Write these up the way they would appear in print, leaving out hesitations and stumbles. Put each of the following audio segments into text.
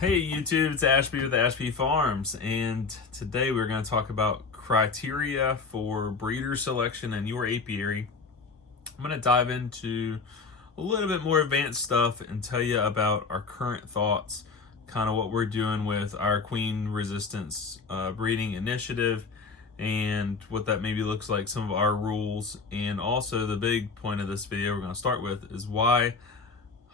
Hey YouTube, it's Ashby with Ashby Farms, and today we're going to talk about criteria for breeder selection in your apiary. I'm going to dive into a little bit more advanced stuff and tell you about our current thoughts, kind of what we're doing with our queen resistance breeding initiative, and what that maybe looks like, some of our rules, and also the big point of this video we're going to start with is why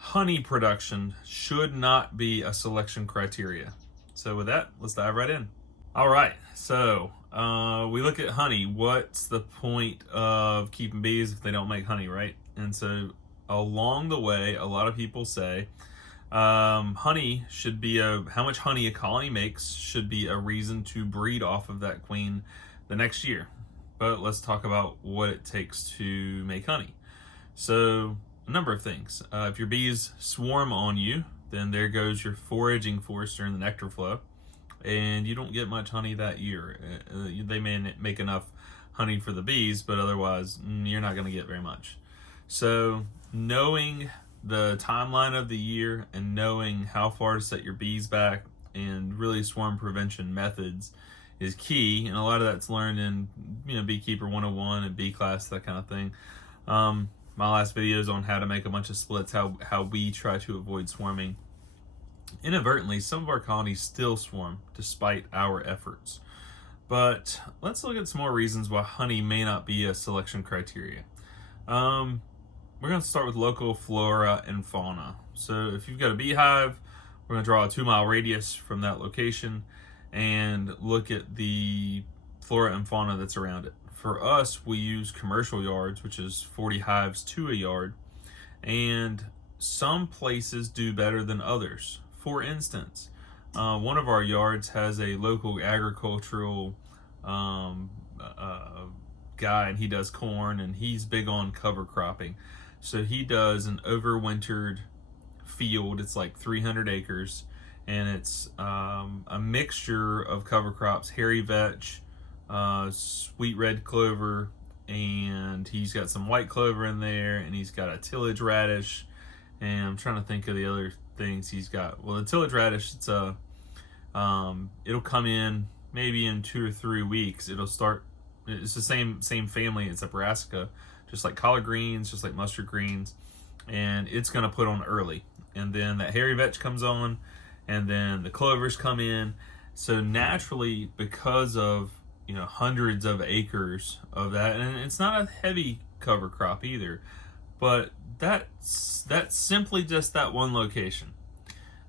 honey production should not be a selection criteria. So with that, let's dive right in. All right, so we look at honey. What's the point of keeping bees if they don't make honey, right? And so along the way, a lot of people say honey should be how much honey a colony makes should be a reason to breed off of that queen the next year. But let's talk about what it takes to make honey. So a number of things. If your bees swarm on you, then there goes your foraging force during the nectar flow, and you don't get much honey that year. They may make enough honey for the bees, but otherwise you're not going to get very much. So knowing the timeline of the year and knowing how far to set your bees back and really swarm prevention methods is key, and a lot of that's learned in Beekeeper 101 and bee class, that kind of thing. My last video is on how to make a bunch of splits, how we try to avoid swarming. Inadvertently, some of our colonies still swarm despite our efforts. But let's look at some more reasons why honey may not be a selection criteria. We're going to start with local flora and fauna. So if you've got a beehive, we're going to draw a 2-mile radius from that location and look at the flora and fauna that's around it. For us, we use commercial yards, which is 40 hives to a yard, and some places do better than others. For instance, one of our yards has a local agricultural guy, and he does corn, and he's big on cover cropping. So he does an overwintered field. It's like 300 acres, and it's a mixture of cover crops, hairy vetch, sweet red clover, and he's got some white clover in there, and he's got a tillage radish, and I'm trying to think of the other things he's got. Well, the tillage radish, it's it'll come in maybe in 2 or 3 weeks. It's the same family. It's a brassica, just like collard greens, just like mustard greens, and it's gonna put on early, and then that hairy vetch comes on, and then the clovers come in. So naturally, because of hundreds of acres of that, and it's not a heavy cover crop either, but that's simply just that one location.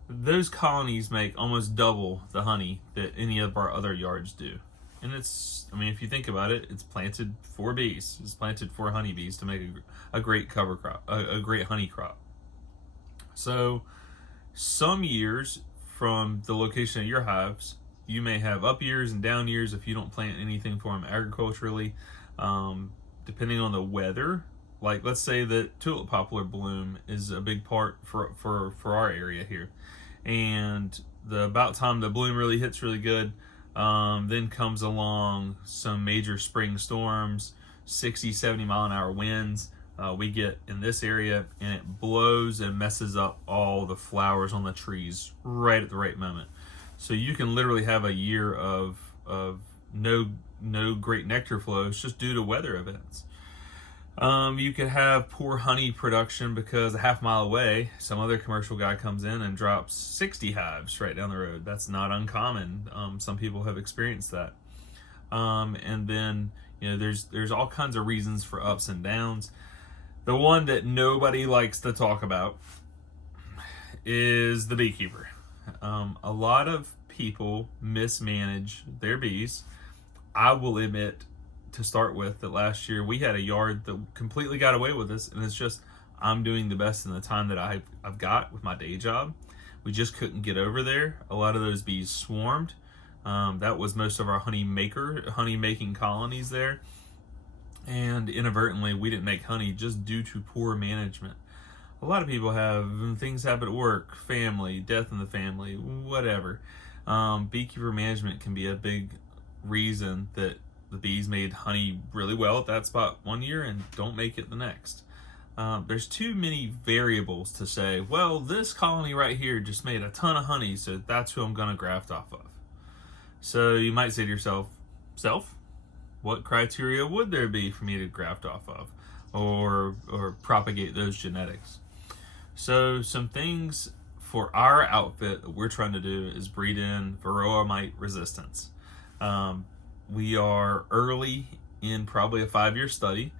Those colonies make almost double the honey that any of our other yards do. And if you think about it, it's planted for bees. It's planted for honeybees to make a great cover crop, a great honey crop. So some years from the location of your hives, you may have up years and down years if you don't plant anything for them agriculturally, depending on the weather. Like, let's say that tulip poplar bloom is a big part for our area here, and about time the bloom really hits really good, then comes along some major spring storms, 60-70 mile an hour winds we get in this area, and it blows and messes up all the flowers on the trees right at the right moment. So you can literally have a year of no great nectar flows just due to weather events. You could have poor honey production because a half-mile away, some other commercial guy comes in and drops 60 hives right down the road. That's not uncommon. Some people have experienced that. And then there's all kinds of reasons for ups and downs. The one that nobody likes to talk about is the beekeeper. A lot of people mismanage their bees. I will admit, to start with, that last year we had a yard that completely got away with this, and it's just I'm doing the best in the time that I've got with my day job. We just couldn't get over there. A lot of those bees swarmed. That was most of our honey making colonies there, and inadvertently we didn't make honey just due to poor management. A lot of people have things happen at work, family, death in the family, whatever. Beekeeper management can be a big reason that the bees made honey really well at that spot one year and don't make it the next. there's too many variables to say, well, this colony right here just made a ton of honey, so that's who I'm going to graft off of. So you might say to yourself, what criteria would there be for me to graft off of or propagate those genetics? So some things for our outfit that we're trying to do is breed in Varroa mite resistance. We are early in probably a 5-year study.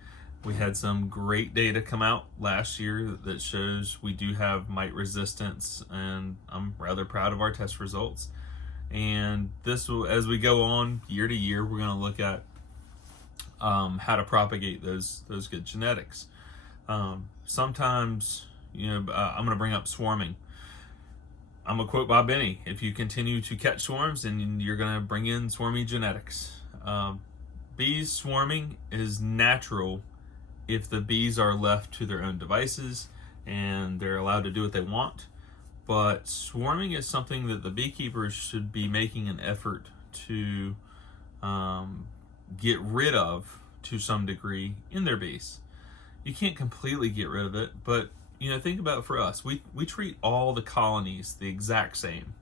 We had some great data come out last year that shows we do have mite resistance, and I'm rather proud of our test results. And this will, as we go on year to year, we're going to look at how to propagate those good genetics. Sometimes, I'm going to bring up swarming. I'm going to quote Bob Benny: if you continue to catch swarms, then you're going to bring in swarmy genetics. Bees swarming is natural if the bees are left to their own devices and they're allowed to do what they want. But swarming is something that the beekeepers should be making an effort to get rid of to some degree in their bees. You can't completely get rid of it, but think about it for us. We treat all the colonies the exact same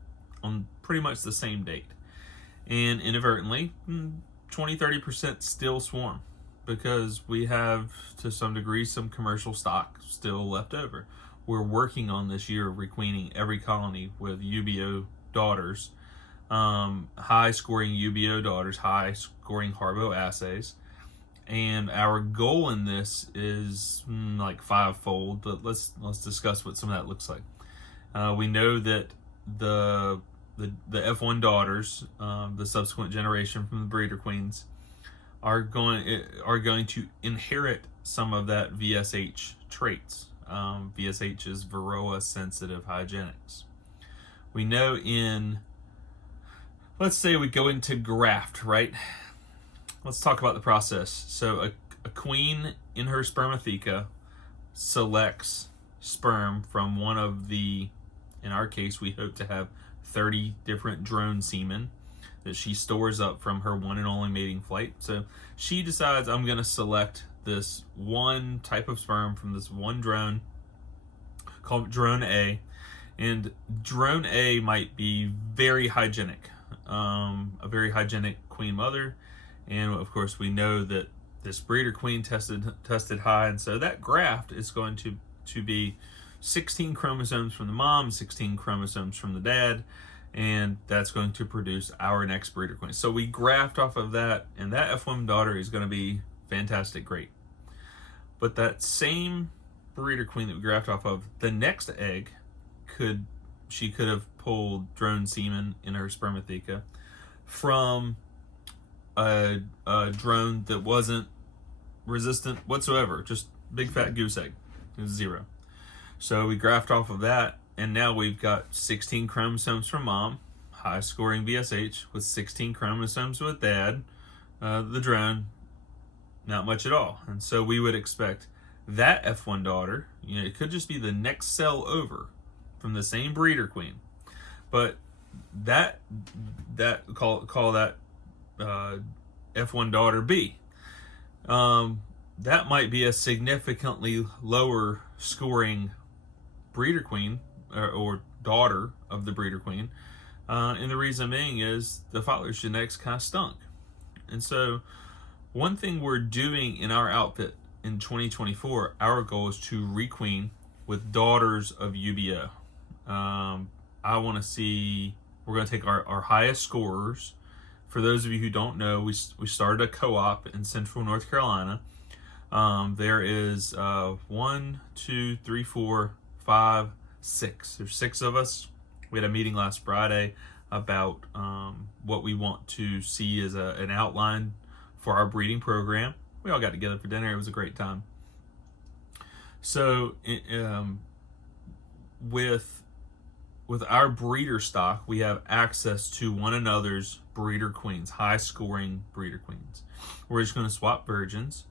on pretty much the same date. And inadvertently, 20-30% still swarm because we have, to some degree, some commercial stock still left over. We're working on this year of requeening every colony with UBO daughters, high-scoring UBO daughters, high-scoring Harbo assays. And our goal in this is like 5-fold, but let's discuss what some of that looks like. We know that the F1 daughters, the subsequent generation from the breeder queens, are going to inherit some of that VSH traits. VSH is Varroa sensitive hygienics. We know let's say we go into graft, right? Let's talk about the process. So a queen in her spermatheca selects sperm from one of in our case, we hope to have 30 different drone semen that she stores up from her one and only mating flight. So she decides, I'm going to select this one type of sperm from this one drone called drone A. And drone A might be very hygienic, a very hygienic queen mother. And of course, we know that this breeder queen tested high, and so that graft is going to be 16 chromosomes from the mom, 16 chromosomes from the dad, and that's going to produce our next breeder queen. So we graft off of that, and that F1 daughter is going to be fantastic, great. But that same breeder queen that we graft off of, the next egg she could have pulled drone semen in her spermatheca from a drone that wasn't resistant whatsoever, just big fat goose egg. It was 0. So we graft off of that, and now we've got 16 chromosomes from mom, high scoring VSH, with 16 chromosomes with dad, the drone, not much at all. And so we would expect that F1 daughter, it could just be the next cell over from the same breeder queen, but that call that F1 daughter B. That might be a significantly lower scoring breeder queen or daughter of the breeder queen. And the reason being is the father's genetics kind of stunk. And so one thing we're doing in our outfit in 2024, our goal is to requeen with daughters of UBO. I want to see, we're going to take our highest scorers. For those of you who don't know, we started a co-op in Central North Carolina. There is 1, 2, 3, 4, 5, 6. There's 6 of us. We had a meeting last Friday about what we want to see as an outline for our breeding program. We all got together for dinner. It was a great time. So with our breeder stock, we have access to one another's breeder queens, high-scoring breeder queens. We're just going to swap virgins.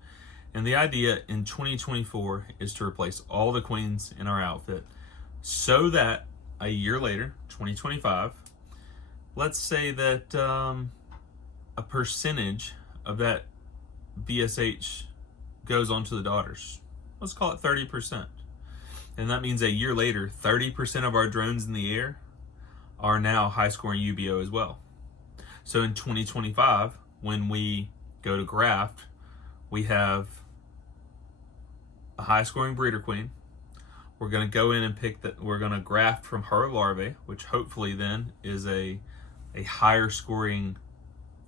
And the idea in 2024 is to replace all the queens in our outfit so that a year later, 2025, let's say that a percentage of that VSH goes on to the daughters. let's call it 30%. And that means a year later, 30% of our drones in the air are now high scoring UBO as well. So in 2025, when we go to graft, we have a high scoring breeder queen. We're going to go in and pick that. We're going to graft from her larvae, which hopefully then is a higher scoring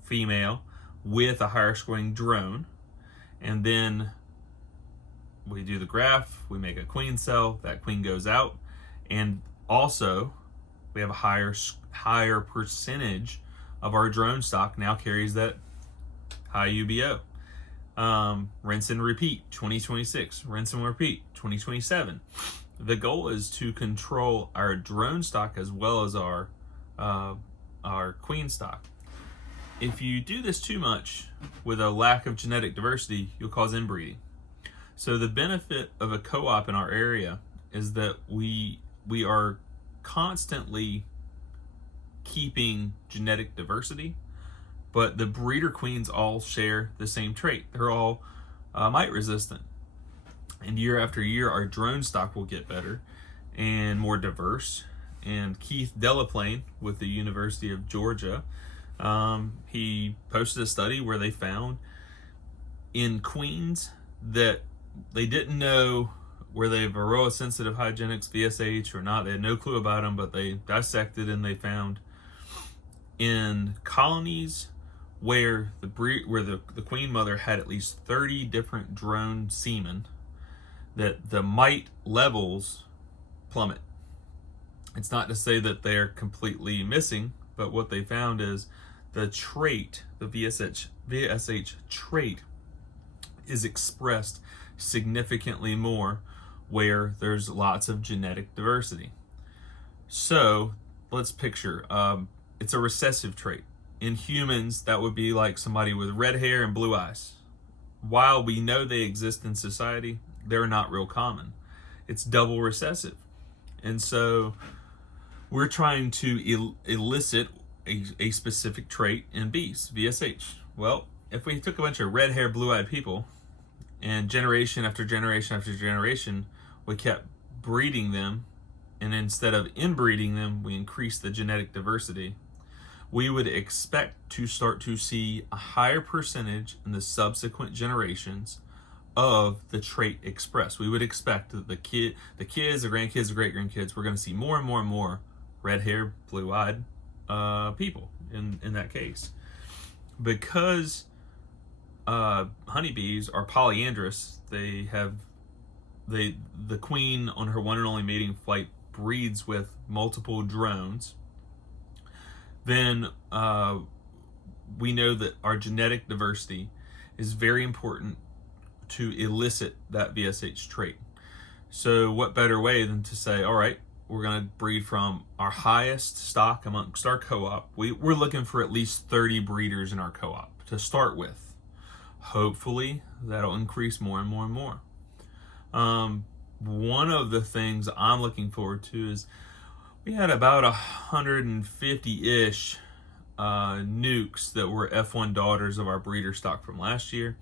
female with a higher scoring drone. And then we do the graft, we make a queen cell, that queen goes out, and also we have a higher percentage of our drone stock now carries that high UBO. Rinse and repeat 2026, rinse and repeat 2027. The goal is to control our drone stock as well as our queen stock. If you do this too much with a lack of genetic diversity, you'll cause inbreeding. So the benefit of a co-op in our area is that we are constantly keeping genetic diversity, but the breeder queens all share the same trait. They're all mite resistant. And year after year, our drone stock will get better and more diverse. And Keith Delaplane with the University of Georgia, he posted a study where they found in queens that they didn't know were they Varroa sensitive hygienics, VSH or not. They had no clue about them, but they dissected and they found in colonies where the queen mother had at least 30 different drone semen that the mite levels plummet. It's not to say that they're completely missing, but what they found is the trait, the VSH trait, is expressed significantly more where there's lots of genetic diversity. So let's picture, it's a recessive trait. In humans, that would be like somebody with red hair and blue eyes. While we know they exist in society, they're not real common. It's double recessive. And so we're trying to elicit a specific trait in bees, VSH. Well, if we took a bunch of red hair, blue-eyed people, and generation after generation after generation, we kept breeding them, and instead of inbreeding them, we increased the genetic diversity, we would expect to start to see a higher percentage in the subsequent generations of the trait expressed. We would expect that the kids, the grandkids, the great-grandkids, we're going to see more and more and more red hair, blue-eyed people in that case. Because honeybees are polyandrous, the queen on her one and only mating flight breeds with multiple drones. Then we know that our genetic diversity is very important to elicit that VSH trait. So what better way than to say, all right, we're going to breed from our highest stock amongst our co-op. We're looking for at least 30 breeders in our co-op to start with. Hopefully that'll increase more and more and more. One of the things I'm looking forward to is we had about 150-ish nukes that were F1 daughters of our breeder stock from last year.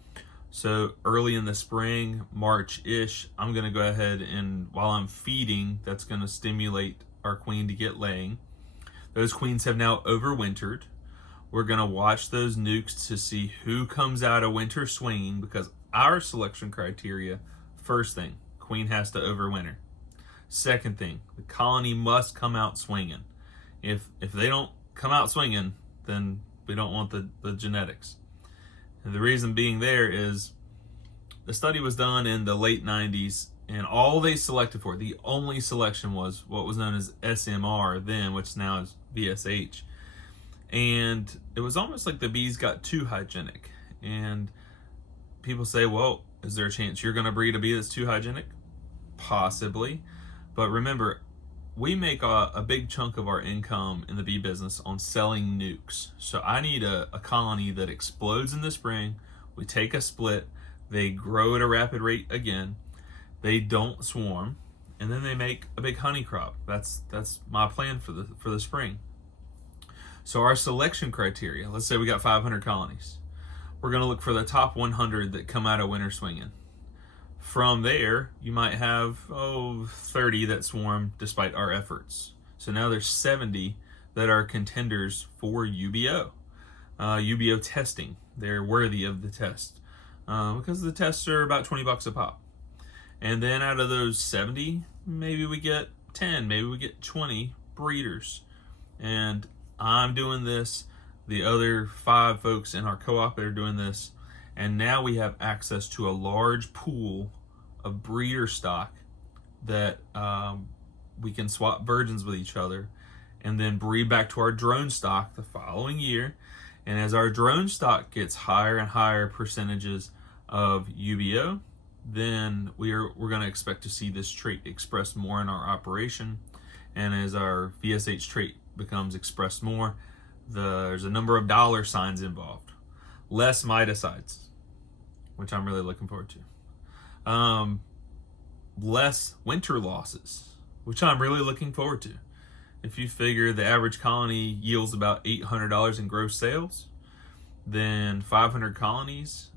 So early in the spring, March-ish, I'm going to go ahead and while I'm feeding, that's going to stimulate our queen to get laying. Those queens have now overwintered. We're going to watch those nukes to see who comes out of winter swinging, because our selection criteria, first thing, queen has to overwinter. Second thing, the colony must come out swinging. If they don't come out swinging, then we don't want the genetics. And the reason being there is the study was done in the late 90s, and all they selected for, the only selection was what was known as SMR then, which now is VSH. And it was almost like the bees got too hygienic. And people say, well, is there a chance you're going to breed a bee that's too hygienic? Possibly. But remember, we make a big chunk of our income in the bee business on selling nukes. So I need a colony that explodes in the spring. We take a split. They grow at a rapid rate again. They don't swarm. And then they make a big honey crop. That's my plan for the spring. So our selection criteria, let's say we got 500 colonies. We're going to look for the top 100 that come out of winter swinging. From there, you might have 30 that swarm despite our efforts. So now there's 70 that are contenders for UBO. UBO testing. They're worthy of the test because the tests are about $20 a pop. And then out of those 70, maybe we get 10, maybe we get 20 breeders. And I'm doing this. The other 5 folks in our co-op are doing this. And now we have access to a large pool of breeder stock that we can swap virgins with each other and then breed back to our drone stock the following year. And as our drone stock gets higher and higher percentages of UBO, then we're going to expect to see this trait expressed more in our operation. And as our VSH trait becomes expressed more, there's a number of dollar signs involved. Less miticides, which I'm really looking forward to. Less winter losses, which I'm really looking forward to. If you figure the average colony yields about $800 in gross sales, then 500 colonies,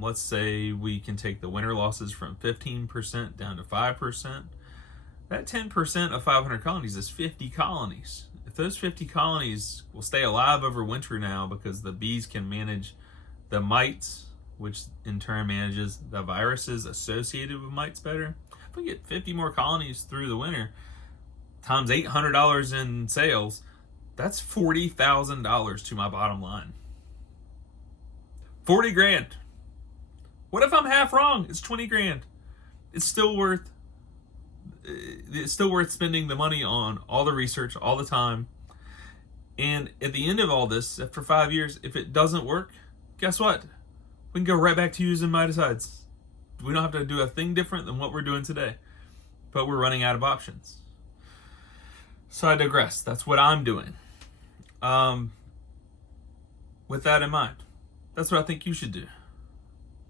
let's say we can take the winter losses from 15% down to 5%. That 10% of 500 colonies is 50 colonies. If those 50 colonies will stay alive over winter now because the bees can manage the mites, which in turn manages the viruses associated with mites better, if we get 50 more colonies through the winter, times $800 in sales, that's $40,000 to my bottom line. 40 grand. What if I'm half wrong? It's 20 grand. It's still worth spending the money on all the research, all the time. And at the end of all this, after 5 years, if it doesn't work, guess what? We can go right back to using miticides. We don't have to do a thing different than what we're doing today. But we're running out of options. So I digress. That's what I'm doing. With that in mind, that's what I think you should do.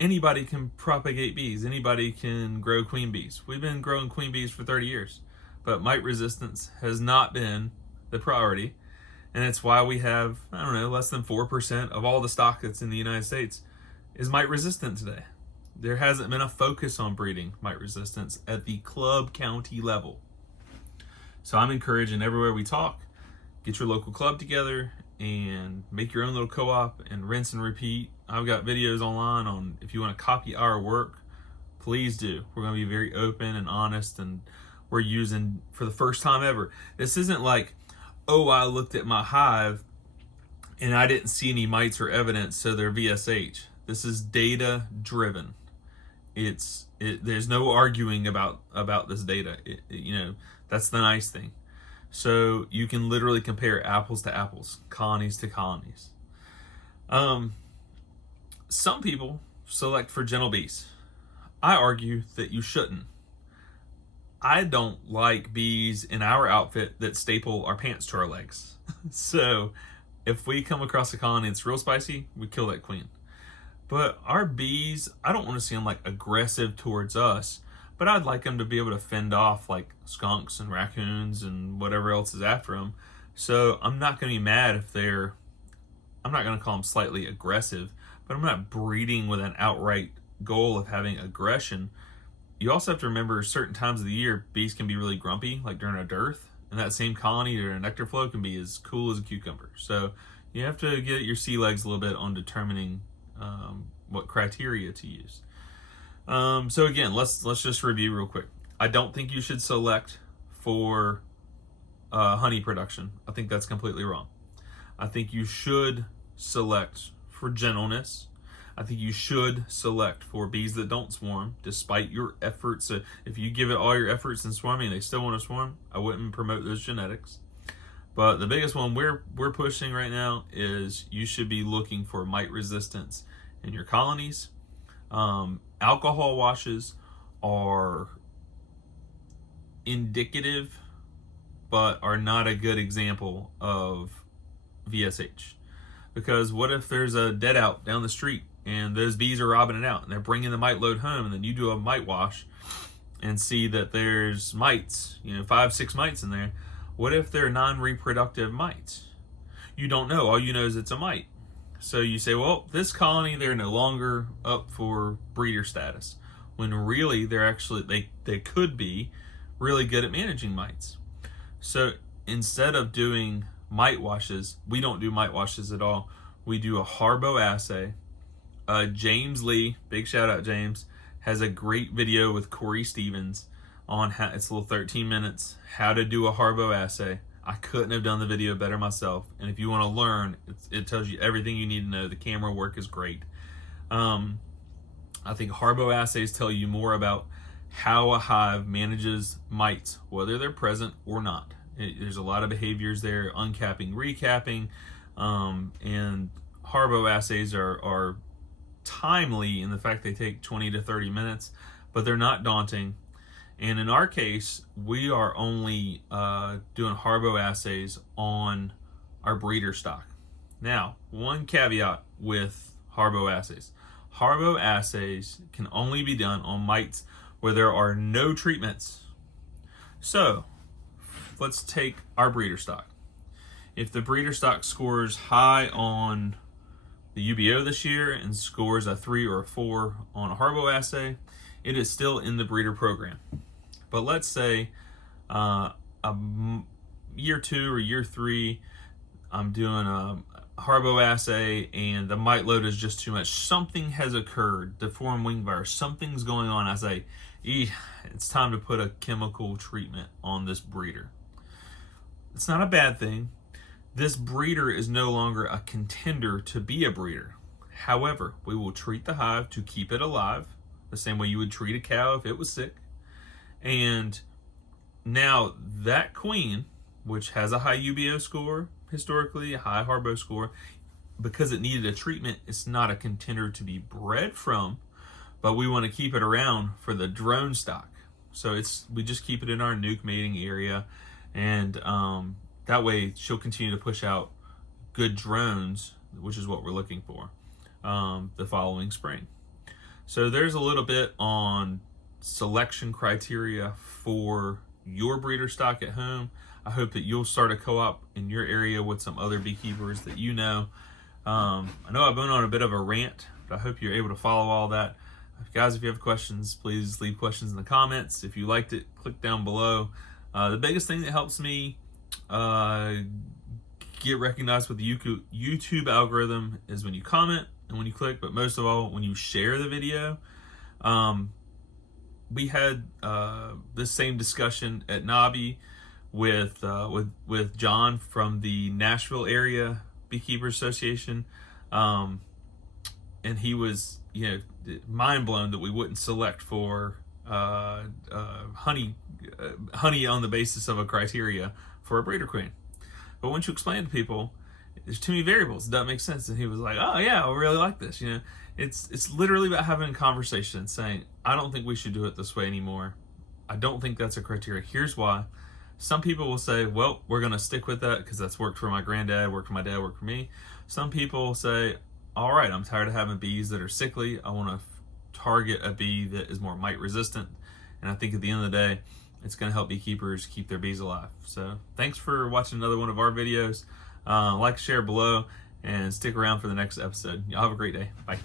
Anybody can propagate bees. Anybody can grow queen bees. We've been growing queen bees for 30 years. But mite resistance has not been the priority. And it's why we have, less than 4% of all the stock that's in the United States is mite resistant today. There hasn't been a focus on breeding mite resistance at the club county level. So I'm encouraging everywhere we talk, get your local club together and make your own little co-op and rinse and repeat. I've got videos online on if you want to copy our work, please do. We're going to be very open and honest, and we're using, for the first time ever, this isn't like, I looked at my hive and I didn't see any mites or evidence, so they're VSH. This is data driven. There's no arguing about this data. That's the nice thing. So you can literally compare apples to apples, colonies to colonies. Some people select for gentle bees. I argue that you shouldn't. I don't like bees in our outfit that staple our pants to our legs. So if we come across a colony that's real spicy, we kill that queen. But our bees, I don't want to see them like aggressive towards us, but I'd like them to be able to fend off like skunks and raccoons and whatever else is after them. So I'm not going to be mad if I'm not going to call them slightly aggressive, but I'm not breeding with an outright goal of having aggression. You also have to remember certain times of the year, bees can be really grumpy, like during a dearth, and that same colony during a nectar flow can be as cool as a cucumber. So you have to get your sea legs a little bit on determining what criteria to use. So again, let's just review real quick. I don't think you should select for honey production. I think that's completely wrong. I think you should select for gentleness. I think you should select for bees that don't swarm, despite your efforts. So if you give it all your efforts in swarming and they still want to swarm, I wouldn't promote those genetics. But the biggest one we're pushing right now is you should be looking for mite resistance in your colonies. Alcohol washes are indicative, but are not a good example of VSH. Because what if there's a dead out down the street and those bees are robbing it out and they're bringing the mite load home, and then you do a mite wash and see that there's mites, 5-6 mites in there. What if they're non-reproductive mites? You don't know. All you know is it's a mite. So you say, well, this colony, they're no longer up for breeder status. when really they could be really good at managing mites. So instead of doing mite washes, we don't do mite washes at all. We do a Harbo assay. James Lee, big shout out James, has a great video with Corey Stevens on how, it's a little 13 minutes, how to do a Harbo assay. I couldn't have done the video better myself. And if you want to learn, it tells you everything you need to know. The camera work is great. I think Harbo assays tell you more about how a hive manages mites, whether they're present or not. There's a lot of behaviors there, uncapping, recapping, and Harbo assays are timely in the fact they take 20 to 30 minutes, but they're not daunting. And in our case, we are only doing Harbo assays on our breeder stock. Now, one caveat with Harbo assays. Harbo assays can only be done on mites where there are no treatments. So, let's take our breeder stock. If the breeder stock scores high on the UBO this year and scores a 3 or a 4 on a Harbo assay, it is still in the breeder program. But let's say year 2 or year 3, I'm doing a Harbo assay and the mite load is just too much. Something has occurred, deformed wing virus, something's going on. I say, it's time to put a chemical treatment on this breeder. It's not a bad thing. This breeder is no longer a contender to be a breeder. However, we will treat the hive to keep it alive, the same way you would treat a cow if it was sick. And now that queen, which has a high UBO score, historically a high Harbo score, because it needed a treatment, it's not a contender to be bred from, but we want to keep it around for the drone stock. So we just keep it in our nuke mating area, and that way she'll continue to push out good drones, which is what we're looking for the following spring. So there's a little bit on selection criteria for your breeder stock at home. I hope that you'll start a co-op in your area with some other beekeepers that you know. I know I've been on a bit of a rant, but I hope you're able to follow all that. Guys, if you have questions, please leave questions in the comments. If you liked it, click down below. The biggest thing that helps me get recognized with the YouTube algorithm is when you comment and when you click, but most of all, when you share the video. We had this same discussion at Nobby with John from the Nashville area Beekeepers Association, and he was mind blown that we wouldn't select for honey on the basis of a criteria for a breeder queen. But once you explain to people, there's too many variables, it doesn't make sense. And he was like, oh yeah, I really like this. It's literally about having a conversation, saying, I don't think we should do it this way anymore. I don't think that's a criteria. Here's why. Some people will say, well, we're going to stick with that because that's worked for my granddad, worked for my dad, worked for me. Some people say, all right, I'm tired of having bees that are sickly. I want to target a bee that is more mite resistant. And I think at the end of the day, it's going to help beekeepers keep their bees alive. So thanks for watching another one of our videos. Like, share below, and stick around for the next episode. Y'all have a great day. Bye.